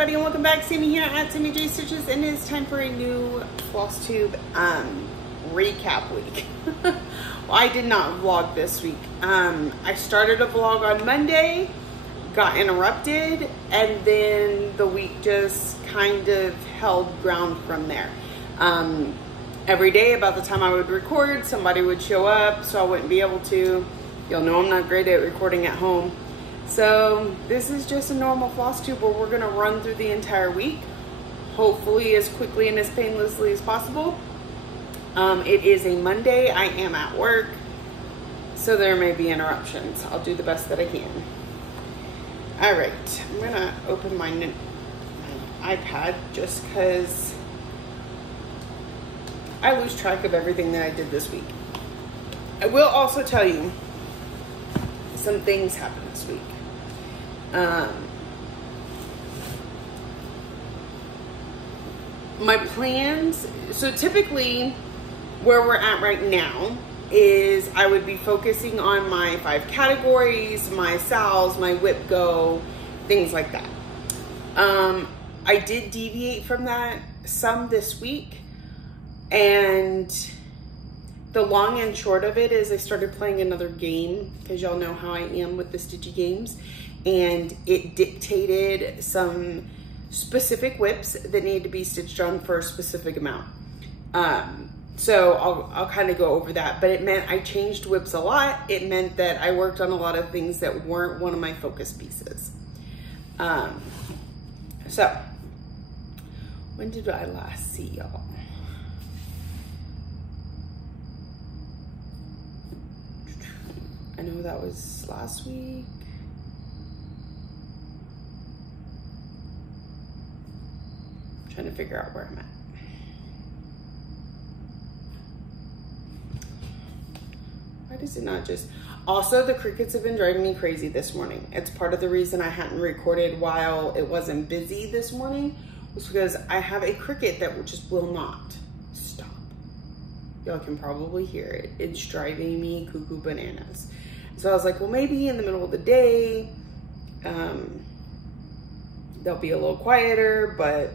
everybody, and welcome back. Sammy here at Sammy J Stitches, and it is time for a new Flosstube recap week. Well, I did not vlog this week. I started a vlog on Monday, got interrupted, and then the week just kind of held ground from there. Every day about the time I would record, somebody would show up, so I wouldn't be able to. You'll know I'm not great at recording at home. So this is just a normal Flosstube where we're gonna run through the entire week, hopefully as quickly and as painlessly as possible. It is a Monday. I am at work, so there may be interruptions. I'll do the best that I can. All right, I'm gonna open my iPad just because I lose track of everything that I did this week. I will also tell you some things happened this week. My plans, so typically where we're at right now is I would be focusing on my 5 categories, my sals, my whip go, things like that. I did deviate from that some this week, and the long and short of it is I started playing another game, because y'all know how I am with the stitchy games, and it dictated some specific whips that need to be stitched on for a specific amount. So I'll kind of go over that, but it meant I changed whips a lot. It meant that I worked on a lot of things that weren't one of my focus pieces. So when did I last see y'all? I know that was last week. I'm trying to figure out where I'm at. Why does it not just... Also, the crickets have been driving me crazy this morning. It's part of the reason I hadn't recorded while it wasn't busy this morning, was because I have a cricket that just will not stop. Y'all can probably hear it. It's driving me cuckoo bananas. So I was like, well, maybe in the middle of the day, they'll be a little quieter, but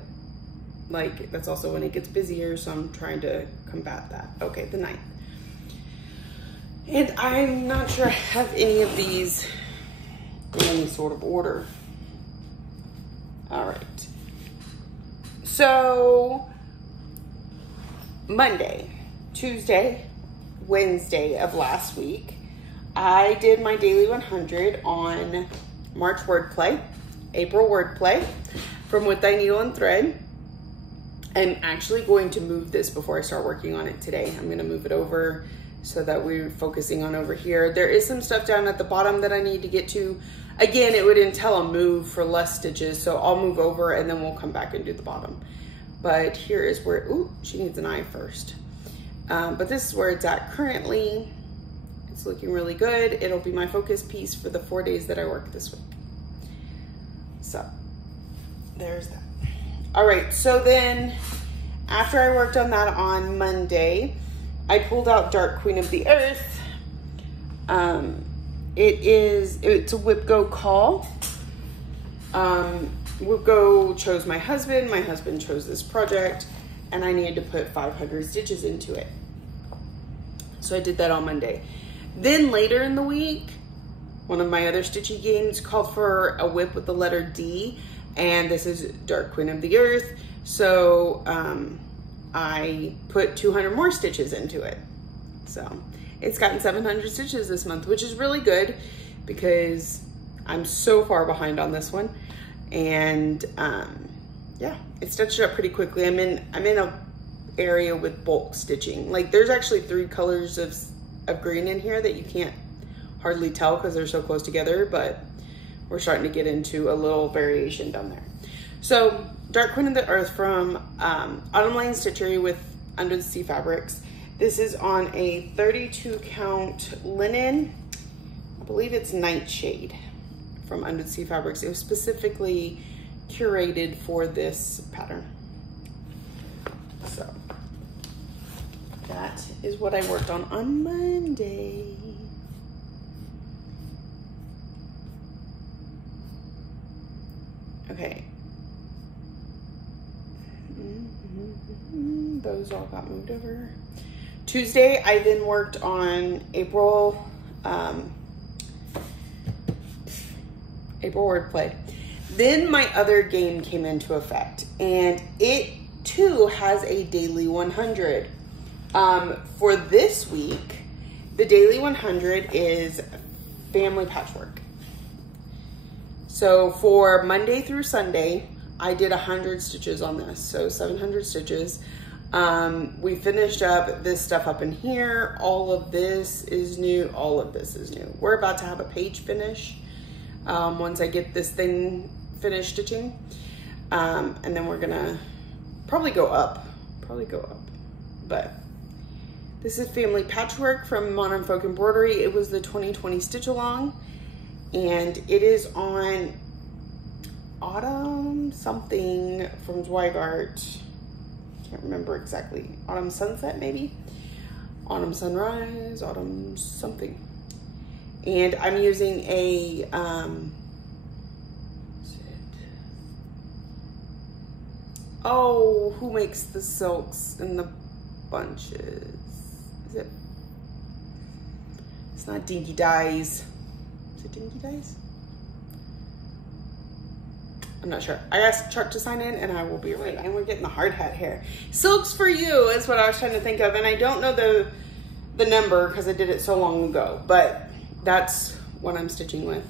like, that's also when it gets busier. So I'm trying to combat that. Okay, the 9th. And I'm not sure I have any of these in any sort of order. All right. So Monday, Tuesday, Wednesday of last week, I did my daily 100 on March wordplay, April wordplay from With Thy Needle and Thread. I'm actually going to move this before I start working on it today. I'm going to move it over so that we're focusing on over here. There is some stuff down at the bottom that I need to get to. Again, it would entail a move for less stitches, so I'll move over and then we'll come back and do the bottom. But here is where, ooh, she needs an eye first. But this is where it's at currently. It's looking really good. It'll be my focus piece for the 4 days that I work this week. So there's that. All right, so then after I worked on that on Monday, I pulled out Dark Queen of the Earth. It's a Whip Go call. Whip Go chose my husband chose this project, and I needed to put 500 stitches into it. So I did that on Monday. Then later in the week, one of my other stitchy games called for a whip with the letter D, and this is Dark Queen of the Earth. So I put 200 more stitches into it. So it's gotten 700 stitches this month, which is really good because I'm so far behind on this one. And yeah, it stitched up pretty quickly. I'm in a area with bulk stitching. Like, there's actually 3 colors of green in here that you can't hardly tell because they're so close together, but we're starting to get into a little variation down there. So Dark Queen of the Earth from Autumn Lane Stitchery with Under the Sea Fabrics. This is on a 32 count linen. I believe it's Nightshade from Under the Sea Fabrics. It was specifically curated for this pattern. So that is what I worked on Monday. Okay, Those all got moved over. Tuesday, I then worked on April wordplay. Then my other game came into effect, and it too has a daily 100. For this week, the daily 100 is family patchwork. So for Monday through Sunday, I did 100 stitches on this, so 700 stitches. We finished up this stuff up in here. All of this is new. All of this is new. We're about to have a page finish once I get this thing finished stitching. And then we're gonna probably go up. But this is family patchwork from Modern Folk Embroidery. It was the 2020 stitch along, and it is on Autumn something from Zweigart. Can't remember exactly. Autumn Sunset, maybe? Autumn Sunrise, Autumn something. And I'm using a, who makes the silks and the bunches? Is it? It's not Dinky Dyes. Is it Dinky Dyes? I'm not sure. I asked Chuck to sign in, and I will be right. And we're getting the hard hat here. Silks for You is what I was trying to think of, and I don't know the number because I did it so long ago, but that's what I'm stitching with.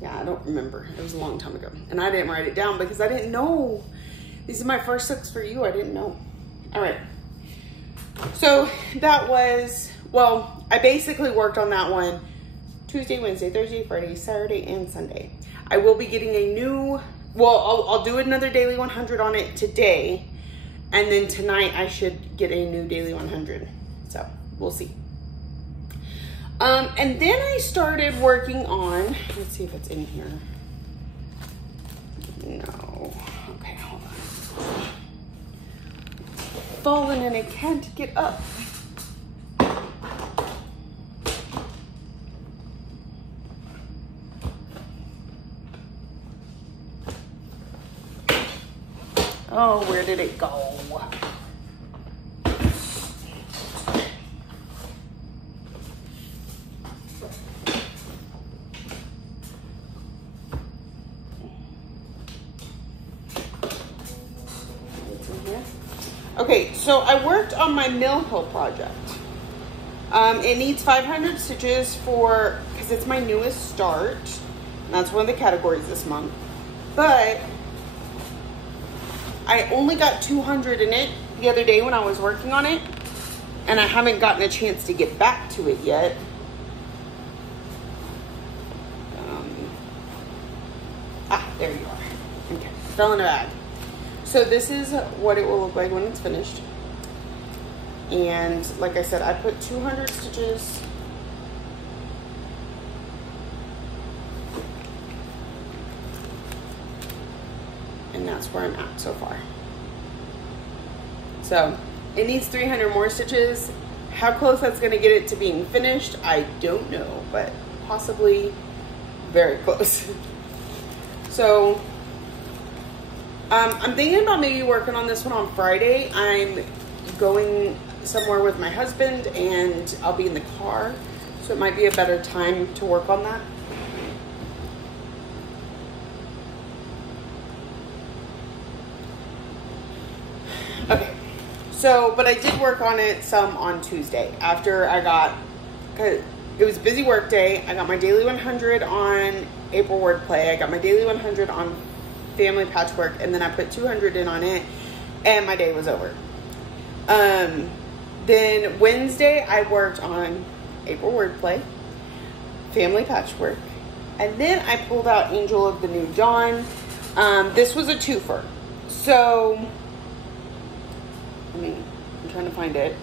Yeah, I don't remember. It was a long time ago, and I didn't write it down because I didn't know. These are my first Silks for You. I didn't know. All right. So that was, well, I basically worked on that one Tuesday, Wednesday, Thursday, Friday, Saturday, and Sunday. I will be getting a new, well, I'll do another daily 100 on it today, and then tonight I should get a new daily 100. So we'll see. And then I started working on, let's see if it's in here. No. Okay, hold on. Fallen and I can't get up. Oh, where did it go? Okay, so I worked on my Mill Hill project. It needs 500 stitches because it's my newest start. And that's one of the categories this month. But I only got 200 in it the other day when I was working on it. And I haven't gotten a chance to get back to it yet. There you are. Okay, fell in a bag. So this is what it will look like when it's finished. And like I said, I put 200 stitches. And that's where I'm at so far. So it needs 300 more stitches. How close that's gonna get it to being finished, I don't know, but possibly very close. So I'm thinking about maybe working on this one on Friday. I'm going somewhere with my husband and I'll be in the car, so it might be a better time to work on that. Okay, so, but I did work on it some on Tuesday after I got, cause it was a busy work day. I got my daily 100 on April wordplay. I got my daily 100 on family patchwork, and then I put 200 in on it, and my day was over. Then Wednesday I worked on April wordplay, family patchwork, and then I pulled out Angel of the New Dawn. This was a twofer. So, I'm trying to find it.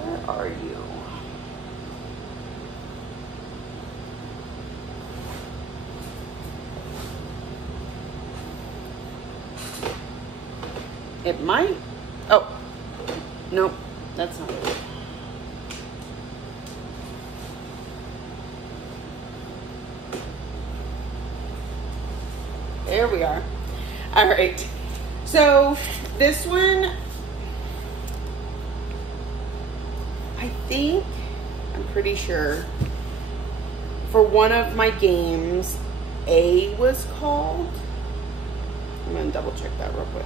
Where are you? It might. Oh, nope, that's not it. There we are. All right. So this one, I'm pretty sure, for one of my games, A was called. I'm going to double check that real quick.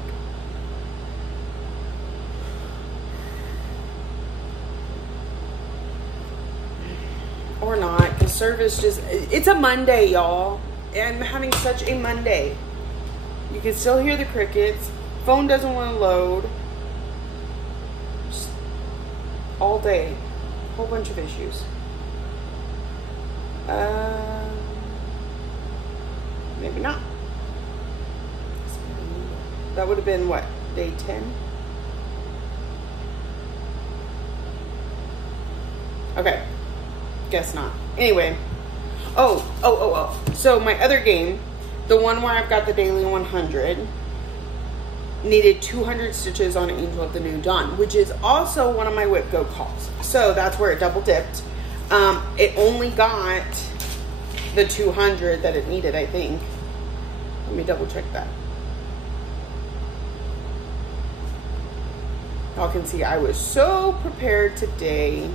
Or not, because service just, it's a Monday, y'all. I'm having such a Monday. You can still hear the crickets. Phone doesn't want to load. Just all day. Whole bunch of issues. Maybe not. That would have been what? Day 10? Okay. Guess not. Anyway. Oh. So my other game, the one where I've got the daily 100, needed 200 stitches on Angel of the New Dawn, which is also one of my Whip Go calls. So that's where it double dipped. It only got the 200 that it needed, I think. Let me double check that. Y'all can see I was so prepared today.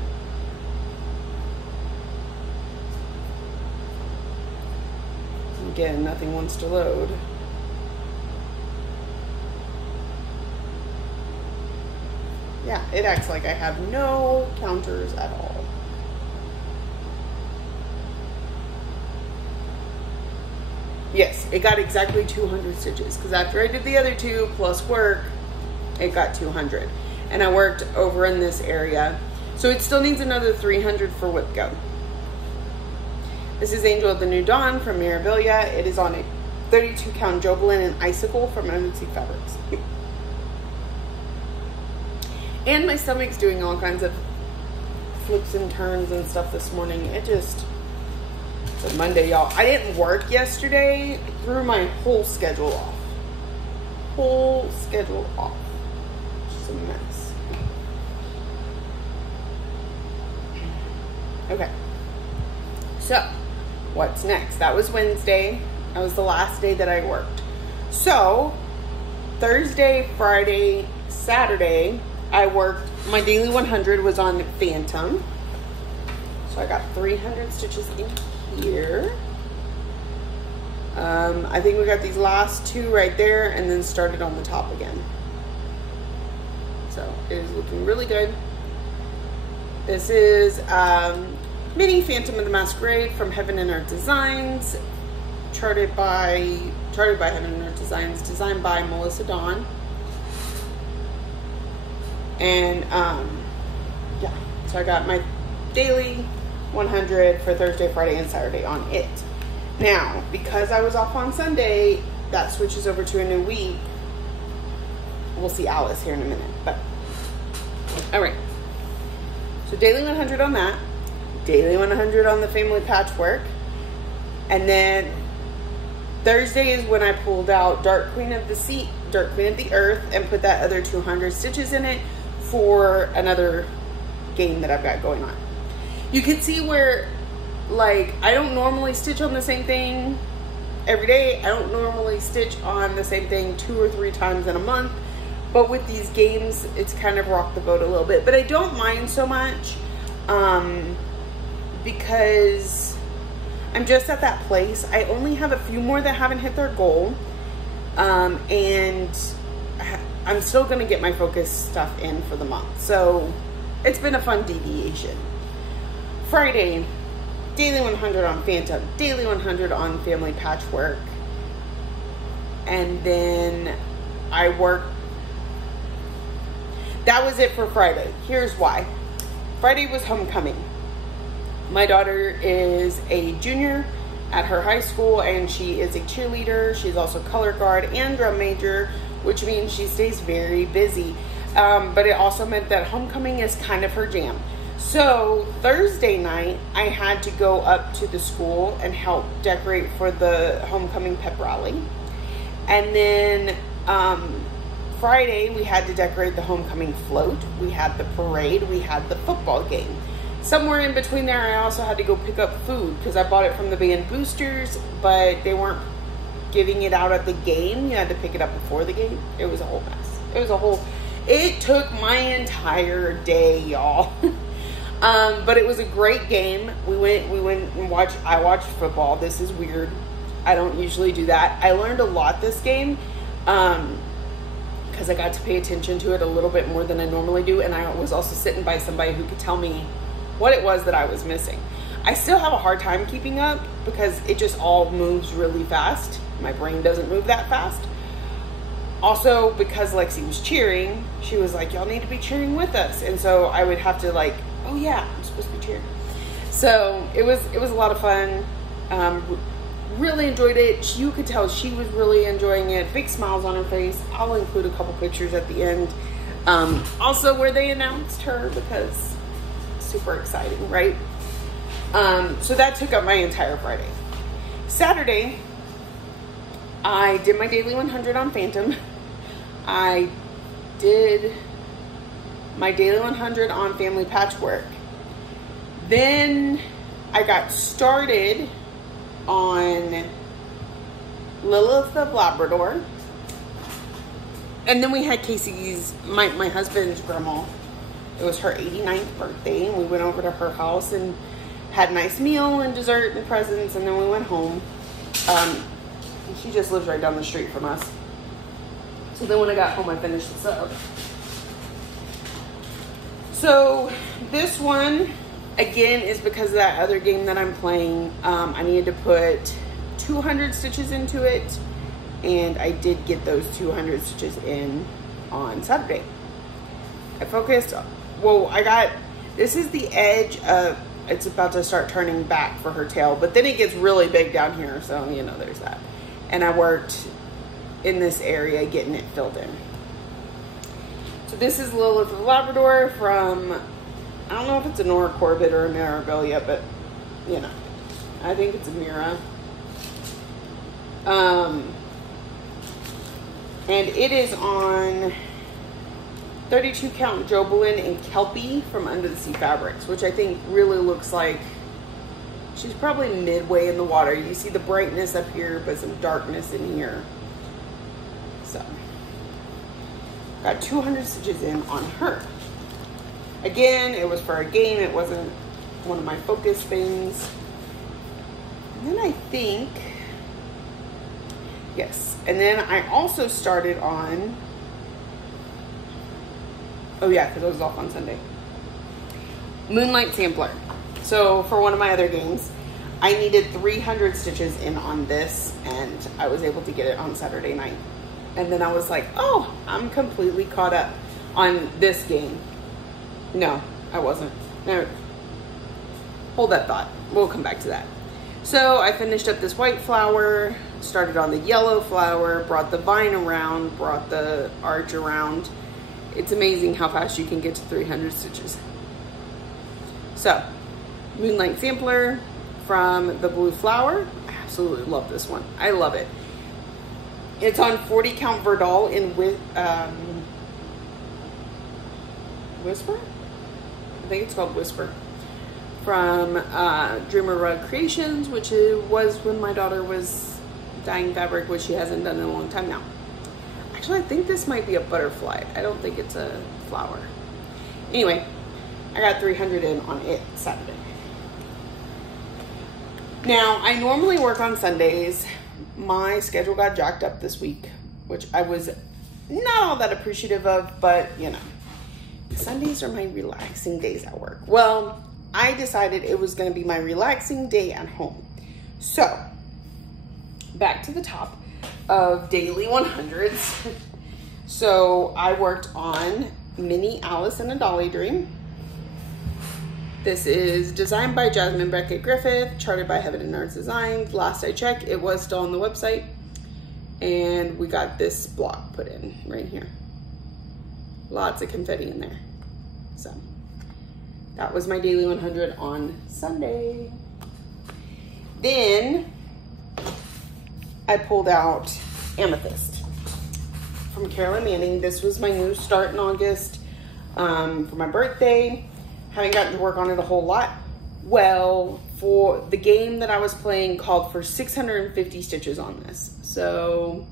Again, nothing wants to load. Yeah, it acts like I have no counters at all. Yes, it got exactly 200 stitches because after I did the other two plus work, it got 200. And I worked over in this area. So it still needs another 300 for Whip Go. This is Angel of the New Dawn from Mirabilia. It is on a 32 count Jovelin and Icicle from MNC Fabrics. And my stomach's doing all kinds of flips and turns and stuff this morning. It's a Monday, y'all. I didn't work yesterday. I threw my whole schedule off. Just a mess. Okay. So, what's next? That was Wednesday. That was the last day that I worked. So, Thursday, Friday, Saturday, I worked. My daily 100 was on Phantom. So I got 300 stitches in here. I think we got these last two right there and then started on the top again. So it is looking really good. This is Mini Phantom of the Masquerade from Heaven and Earth Designs, charted by Heaven and Earth Designs, designed by Melissa Dawn. And yeah, so I got my daily 100 for Thursday, Friday, and Saturday on it. Now, because I was off on Sunday, that switches over to a new week. We'll see Alice here in a minute, but all right. So daily 100 on that, daily 100 on the family patchwork, and then Thursday is when I pulled out Dark Queen of the Earth, and put that other 200 stitches in it for another game that I've got going on. You can see where, like, I don't normally stitch on the same thing every day. I don't normally stitch on the same thing 2 or 3 times in a month. But with these games, it's kind of rocked the boat a little bit. But I don't mind so much because I'm just at that place. I only have a few more that haven't hit their goal. And I'm still going to get my focus stuff in for the month. So it's been a fun deviation. Friday, daily 100 on Phantom, daily 100 on family patchwork. And then I worked. That was it for Friday. Here's why. Friday was homecoming. My daughter is a junior at her high school, and she is a cheerleader. She's also color guard and drum major, which means she stays very busy. But it also meant that homecoming is kind of her jam. So Thursday night, I had to go up to the school and help decorate for the homecoming pep rally. And then Friday, we had to decorate the homecoming float. We had the parade. We had the football game. Somewhere in between there, I also had to go pick up food because I bought it from the band boosters, but they weren't giving it out at the game. You had to pick it up before the game. It was a whole mess. It took my entire day, y'all. But it was a great game. We went and I watched football. This is weird. I don't usually do that. I learned a lot this game, because I got to pay attention to it a little bit more than I normally do. And I was also sitting by somebody who could tell me what it was that I was missing. I still have a hard time keeping up because it just all moves really fast. My brain doesn't move that fast. Also, because Lexi was cheering, she was like, y'all need to be cheering with us. And so I would have to like, oh yeah, I'm supposed to be cheering. So it was a lot of fun. Really enjoyed it. You could tell she was really enjoying it. Big smiles on her face. I'll include a couple pictures at the end. Also where they announced her, because super exciting, right? So that took up my entire Friday. Saturday, I did my daily 100 on Phantom. I did my daily 100 on Family Patchwork. Then I got started on Lilith of Labrador. And then we had Casey's, my husband's grandma. It was her 89th birthday, and we went over to her house and had a nice meal and dessert and presents, and then we went home. She just lives right down the street from us. So then when I got home, I finished this up. So this one, again, is because of that other game that I'm playing. I needed to put 200 stitches into it, and I did get those 200 stitches in on Saturday. I focused, well, this is the edge of, it's about to start turning back for her tail, but then it gets really big down here, so, you know, there's that. And I worked in this area getting it filled in. So this is Lilith of Labrador from, I don't know if it's a Nora Corbett or a Mirabilia, but, you know, I think it's a Mira. And it is on 32 count Jobelin and Kelpie from Under the Sea Fabrics, which I think really looks like she's probably midway in the water. You see the brightness up here, but some darkness in here. So, got 200 stitches in on her. Again, it was for a game. It wasn't one of my focus things. And then I think, yes. And then I also started on, oh yeah, because I was off on Sunday, Moonlight Sampler. So for one of my other games, I needed 300 stitches in on this, and I was able to get it on Saturday night. And then I was like, oh, I'm completely caught up on this game. No, I wasn't. No, hold that thought. We'll come back to that. So I finished up this white flower, started on the yellow flower, brought the vine around, brought the arch around. It's amazing how fast you can get to 300 stitches. So, Moonlight Sampler from the blue flower. I absolutely love this one. I love it. It's on 40 count Verdal in Whisper? I think it's called Whisper. From Dreamer Rug Creations, which was when my daughter was dyeing fabric, which she hasn't done in a long time now. Actually, I think this might be a butterfly. I don't think it's a flower. Anyway, I got 300 in on it Saturday. Now, I normally work on Sundays. My schedule got jacked up this week, which I was not all that appreciative of, but you know, Sundays are my relaxing days at work. Well, I decided it was going to be my relaxing day at home. So, back to the top of daily 100s. So, I worked on Mini Alice in a Dolly Dream. This is designed by Jasmine Beckett Griffith, charted by Heaven and Nerds Designs. Last I checked, it was still on the website. And we got this block put in right here. Lots of confetti in there. So, that was my daily 100 on Sunday. Then, I pulled out Amethyst from Carolyn Manning. This was my new start in August for my birthday. Haven't gotten to work on it a whole lot. Well, for the game that I was playing called for 650 stitches on this. So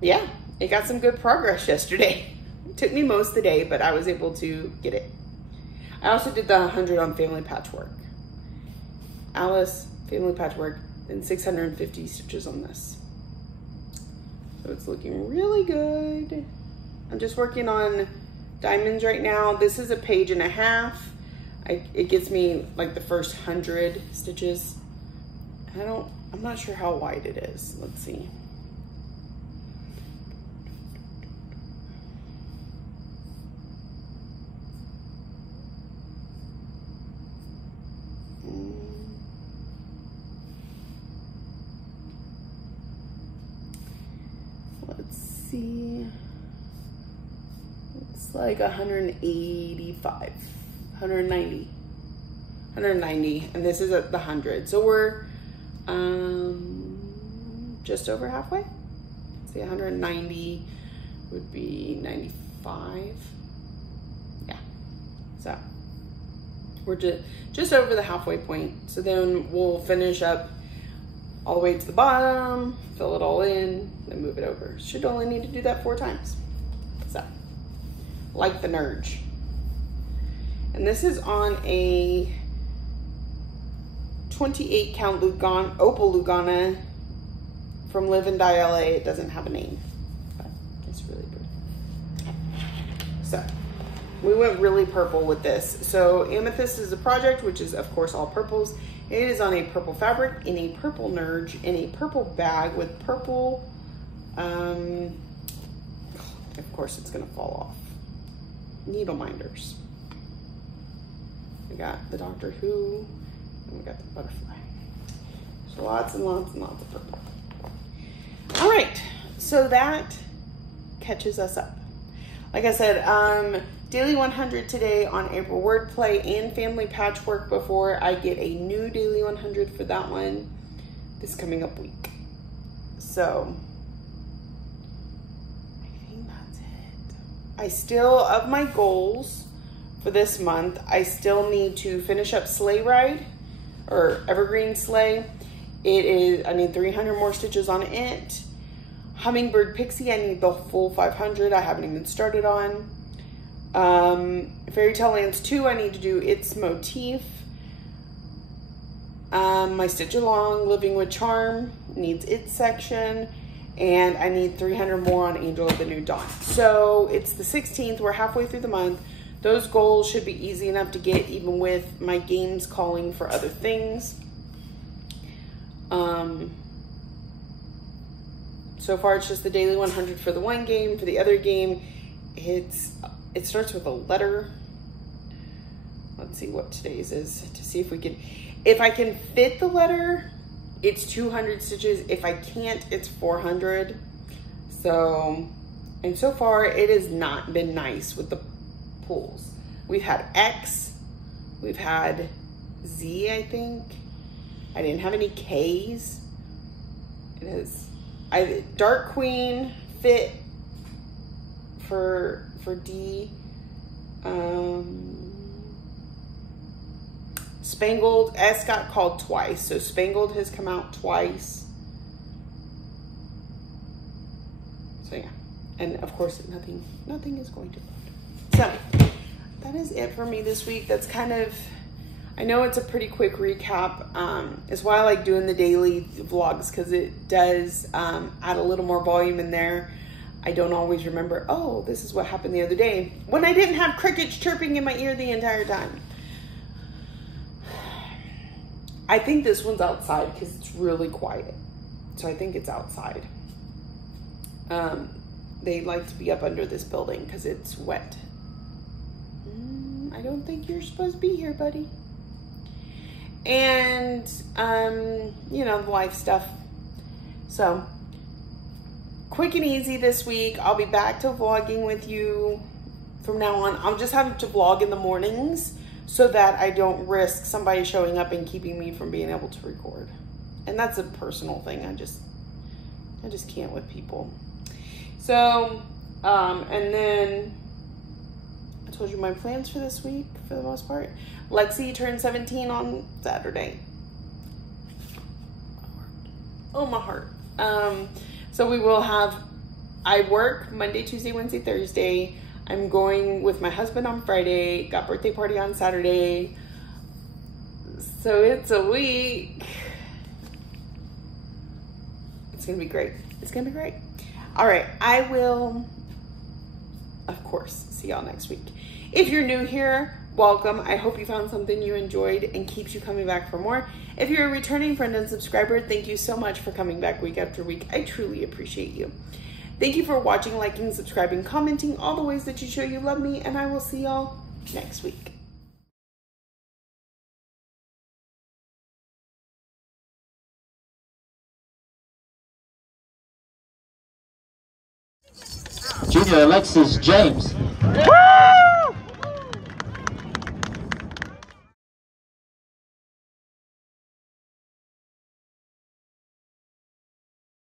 yeah, it got some good progress yesterday. It took me most of the day, but I was able to get it. I also did the 100 on family patchwork. Alice, family patchwork, and 650 stitches on this. So it's looking really good. I'm just working on diamonds right now. This is a page and a half. It gets me like the first 100 stitches. I'm not sure how wide it is. Let's see. Let's see. It's like 185. 190, and this is at the 100. So we're just over halfway. See, 190 would be 95. Yeah, so we're just over the halfway point. So then we'll finish up all the way to the bottom, fill it all in, then move it over. Should only need to do that 4 times. So, like the Nurge. And this is on a 28 count Opal Lugana from Live and Die LA. It doesn't have a name, but it's really pretty. So we went really purple with this. So Amethyst is a project, which is of course all purples. It is on a purple fabric in a purple Nurge in a purple bag with purple, of course it's gonna fall off, needle minders. We got the Doctor Who, and we got the butterfly. So lots and lots and lots of purple. All right, so that catches us up. Like I said, Daily 100 today on April Wordplay and Family Patchwork before I get a new Daily 100 for that one this coming up week. So I think that's it. I still, of my goals for this month, I still need to finish up Sleigh Ride or Evergreen Sleigh. I need 300 more stitches on it. Hummingbird Pixie, I need the full 500. I haven't even started on. Fairy Tale Lands 2, I need to do its motif. My Stitch Along Living with Charm needs its section. And I need 300 more on Angel of the New Dawn. So it's the 16th, we're halfway through the month. Those goals should be easy enough to get even with my games calling for other things. So far it's just the Daily 100 for the one game. For the other game, it starts with a letter. Let's see what today's is to see if I can fit the letter, it's 200 stitches. If I can't, it's 400. So, and so far it has not been nice with the pulls. We've had X, we've had Z, I think. I didn't have any K's. It is, Dark Queen fit for D. Spangled, S got called twice, so Spangled has come out twice. So yeah, and of course nothing is going to load. So that is it for me this week. That's kind of, I know it's a pretty quick recap. It's why I like doing the daily vlogs, because it does add a little more volume in there. I don't always remember, oh, this is what happened the other day, when I didn't have crickets chirping in my ear the entire time. I think this one's outside because it's really quiet. So I think it's outside. They like to be up under this building because it's wet. I don't think you're supposed to be here, buddy. And, you know, the life stuff. So, quick and easy this week. I'll be back to vlogging with you from now on. I'll just have to vlog in the mornings so that I don't risk somebody showing up and keeping me from being able to record. And that's a personal thing. I just can't with people. So, and then I told you my plans for this week. for the most part. Lexi turned 17 on Saturday. Oh, my heart. So we will have, I work Monday, Tuesday, Wednesday, Thursday. I'm going with my husband on Friday. Got birthday party on Saturday. So it's a week. It's going to be great. It's going to be great. All right. I will, of course, see y'all next week. If you're new here, welcome. I hope you found something you enjoyed and keeps you coming back for more. If you're a returning friend and subscriber, thank you so much for coming back week after week. I truly appreciate you. Thank you for watching, liking, subscribing, commenting, all the ways that you show you love me, and I will see y'all next week. Junior Alexis James. Woo!